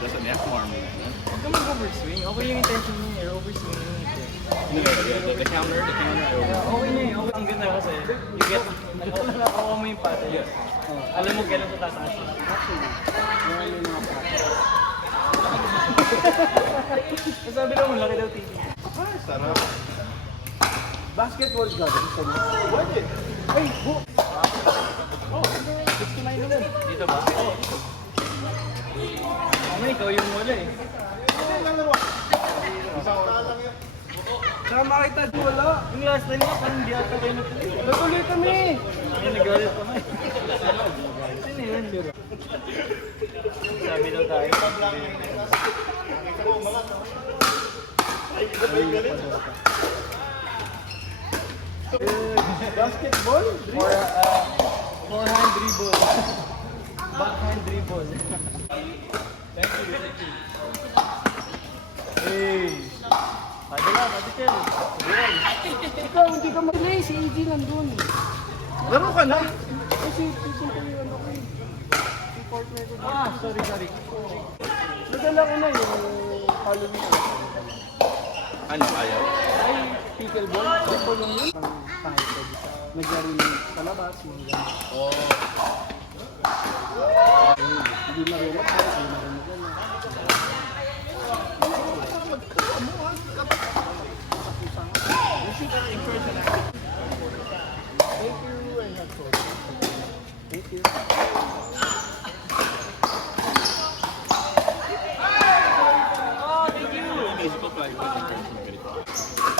There's an F-form. Huwag ka mag-overswing. Okay yung intention niya, overswing. The counter. Okay na yun. Ang ganda kasi, you get, nakuha mo yung pattern. Yes. Alam mo kailan siya tataas. Sabi daw mo, laki daw TV. Sarap. Basketball ka. Pwede. Ay, bu! Oh, 69 naman. Dito ba? Oo. Ano, ikaw yung wala eh. Isang talang yun. Saka makita wala. Yung last time nga, parang hindi ata kayo natuloy. Natuloy kami! Ayun, nag-galit pa nga eh. Sino yun? Sabi daw tayo. Basketball? Or, forehand dribble. Backhand dribble. Thank you. Hey! Padala, Patikel. Ikaw, hindi ka mag-play. Si AG nandun. Laro ka na. Kasi titinto yung ano ko eh. Yung partner ko. Ah, sorry. Nadala ko na yung Halloween. Ano, ayaw? Ay, pickleball. Pickleball lang yun. Kahit pwede sa naglaro ng sa labas. Yung gano'n. Oo. Hindi marunong ako. Hindi marunong gano'n. Thank you. I have sold. Thank you. Oh, thank you! Inisip ko fly ko.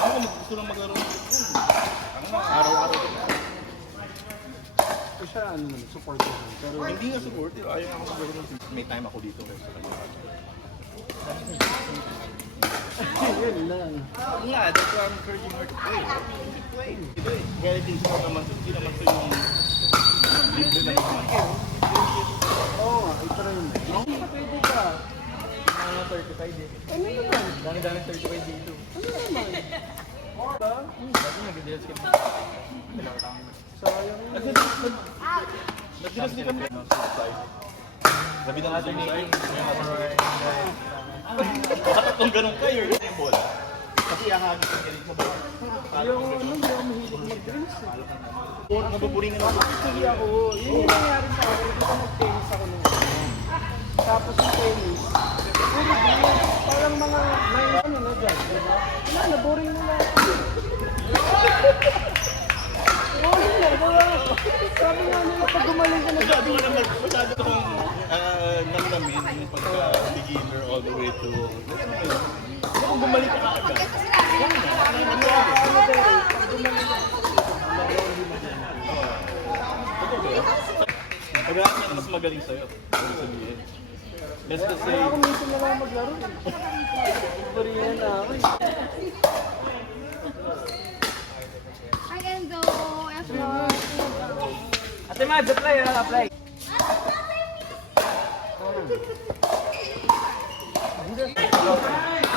Ako gusto lang maglaro. Araw-araw din. Ito siya, ano naman, support ko. Pero Hindi nga supportive. Ayaw ako maglaro. May time ako dito. Sa kanila. yun lang. Yeah, that's why I'm encouraging her to play. Play. Kaya hindi naman ito yung libre na naman. Oo nga, ito rin. Pwede ka. Mga 35 eh. Ano naman? Dami-dami 35 dito. Ano naman? Ba? Dati nag-deals kami. Sayang yun. Nagdinas din kami. Sabi na natin ni bakit kung ganun kayo, yun yung bola. Kasi ahagis ang galing sa bola. Yung ano, hindi ako mahilig mag-drinks. Nabuburingan ako. Actually ako, yun yung nangyari sa akin. Hindi ko mag-tennis ako nung tapos yung tennis. Puro drinks. Parang mga 9 ano na dyan, diba? Wala na, boring na lang. Boring na, diba? Sabi nga nila, pag gumaling ka na Masyado ko naman, masyado kong namnamin yung pagka-beginner all the way to... Kung bumalik ka agad. Pag-aak na mas magaling sa'yo. Ano sabihin? Let's just say... Kaya ako minsan na lang maglaro eh. Boringan na ako eh. Hi Enzo, F1. Ate Mads, apply ha, apply.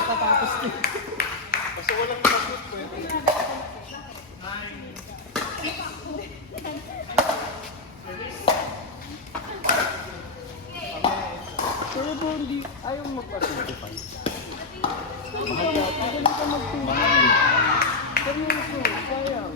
Tatapos din. Kasi walang mashoot pwede. Pero bro, hindi, ayaw magpa-certify. Mahal ka, magaling ka mag-2. Seryoso, sayang.